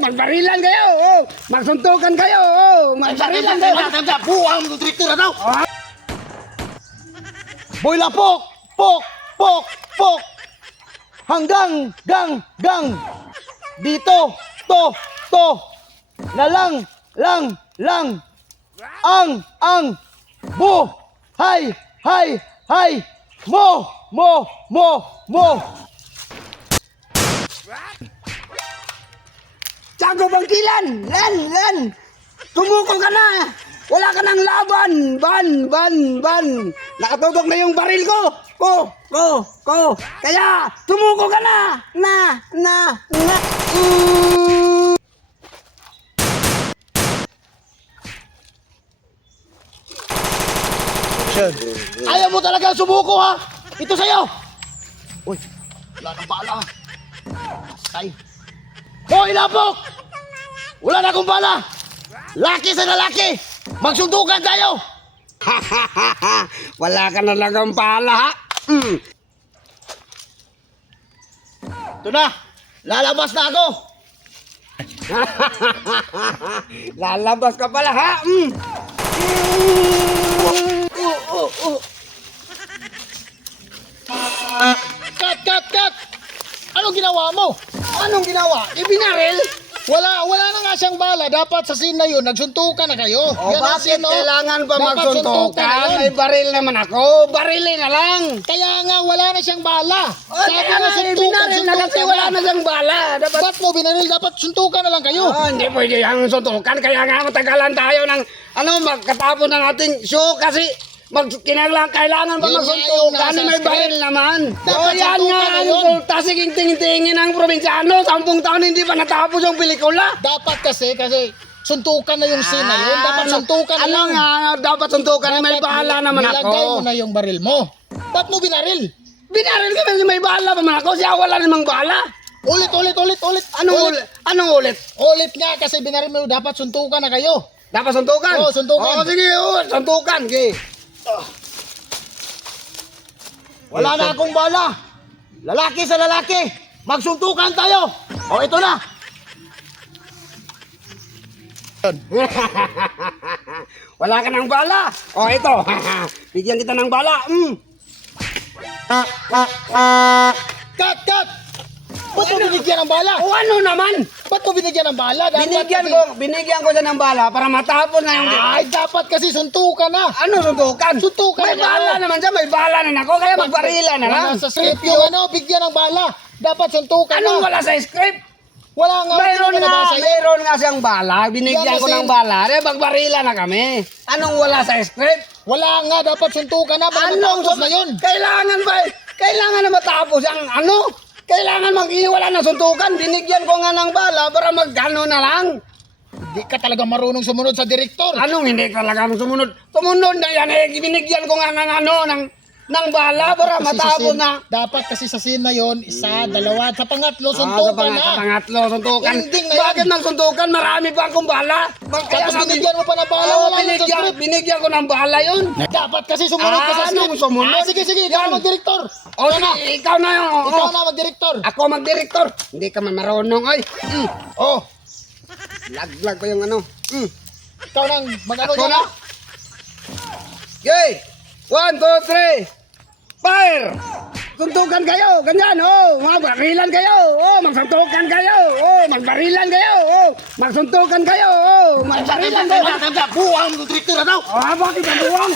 Magbarilan kayo, oh. Magsuntukan kayo, oh. Magbarilan kayo. Tanda, buwang mo direktor na daw. Boy lapok, pok, pok, pok. Hanggang, gang, gang. Dito, to, to. Na lang, lang, lang. Ang, ang. Bu, hay, hay, hay. Mo, mo, mo, mo. Tiago Bangkilan, Len, Len. Tumuko ka na. Wala ka ng laban. Ban, ban, ban. Nakatutok na yung baril ko. Ko, ko, ko. Kaya, tumuko ka na. Na, na, na. Mm. Ayaw mo talaga sumuko ha? Ito sa'yo. Uy, wala nang bala. Tay. Hoy, lapok! Wala na akong bala. Laki sa lalaki. Magsundukan tayo. Wala ka na lang ang pala, ha? Mm. Ito na. Lalabas na ako. Lalabas ka pala, ha? Mm. Oh, oh, oh. Cut, cut, cut! Anong ginawa mo? Anong ginawa? Ibinaril? Wala, wala na nga siyang bala. Dapat sa scene na yun, nagsuntukan na kayo. O Yan ang bakit scene, no? kailangan pa Dapat suntukan na magsuntukan? yun. May baril naman ako. Barilin na lang. Kaya nga, wala na siyang bala. O, kaya nga, ibinaril na kasi wala na siyang bala. Dapat Ba't mo binaril? Dapat suntukan na lang kayo. Oh, hindi pwede ang suntukan. Kaya nga matagalan tayo ng ano, magkatapos ng ating show kasi mag kinailangan kailangan nga magsuntukan may baril naman. Dapat oh, yan nga na ang yun. resulta. Siging tingin-tingin ng probinsyano. Sampung taon hindi pa natapos yung pelikula. Dapat kasi, kasi suntukan na yung scene na yun. Dapat ano- suntukan na ano nga, dapat suntukan na may bahala naman ako. Nilagay mo na yung baril mo. Ba't mo binaril? Binaril ka kasi may bahala pa man ako. Siya wala namang bahala. Ulit, ulit, ulit, ulit. Anong ulit? ulit? Anong ulit? Ulit nga kasi binaril mo. Dapat suntukan na kayo. Dapat suntukan? Oo, suntukan. Oo, sige, oo, suntukan. Sige. Wala na akong bala. Lalaki sa lalaki. Magsuntukan tayo. O, ito na. Wala ka ng bala. O, ito. Bigyan kita ng bala. Mm. Cut, cut. Ba't mo binigyan ng bala? O ano naman? Ba't mo binigyan ng bala? Dapat Binigyan kasi- ko, binigyan ko siya ng bala para matapos na yung... Ay, dapat kasi suntukan na. Ano suntukan? Suntukan May na bala ako. naman siya, may bala na ako, kaya magbarila na lang. Wala sa script yung ano, bigyan ng bala. Dapat suntukan Anong na. wala sa script? Wala nga. Mayroon nga, mayroon nga siyang bala. Binigyan Yan ko kasi- ng bala. Eh, magbarila na kami. Anong wala sa script? Wala nga, dapat suntukan na. Anong matapos na yun. Kailangan ba? Kailangan na matapos ang ano? Kailangan mag-iwala na suntukan. Binigyan ko nga ng bala para magkano na lang. Hindi ka talaga marunong sumunod sa direktor. Anong hindi talaga ang sumunod? Sumunod na yan eh. Binigyan ko nga ng ano, ng, ng bala para Kasi sa matapos scene- na. Dapat kasi sa scene na yun, isa, dalawa, sa pangatlo, Ah, suntukan pang- na. sa pangatlo, suntukan. Ending na yan. Bakit nang suntukan? Marami pa akong bala. Ba- Tapos nga binigyan mo pa ng bala, Oo, wala yun sa binigyan, script. binigyan ko ng bala yun. Dapat kasi sumunod ka sa Ah, script. anong sumunod? Ah, sige, sige, ikaw Yan. ang mag-direktor. O, sige, ikaw na yung... oo. Ikaw na mag-direktor. Ako mag-director. Hindi ka man marunong, ay. Mm. Oh, Laglag ko yung ano. Mm. ikaw nang mag-ano Ako dyan. na. Yay! One, two, three. Fire! Suntukan kayo, ganyan, oh. Magbarilan kayo, oh. Magsuntukan kayo, oh. Magbarilan kayo, oh. Magsuntukan kayo, oh. Magbarilan kayo. Direktor na daw. Ah, bakit ang buwang?